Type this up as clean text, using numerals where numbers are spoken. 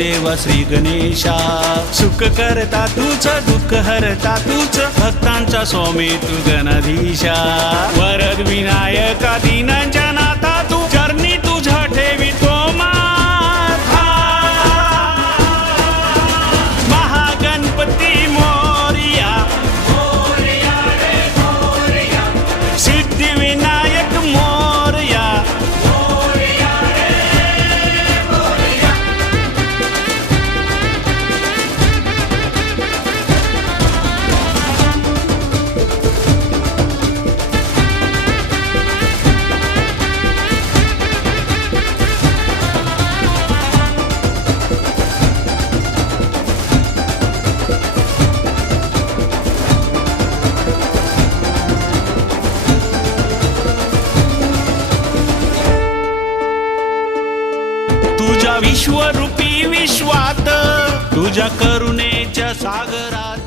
देवा श्री गणेशा. सुख करता तूच दुःख हरता तूच भक्तांचा स्वामी तू गणाधीशा. वरद विनायका दीनांच्या नाथा तू चरणी तुझा ठेवितो माथा. महागणपती मोरया सिद्धिविनायक मोरया. तुझ्या विश्वरूपी विश्वात तुझ्या करुणेच्या सागरात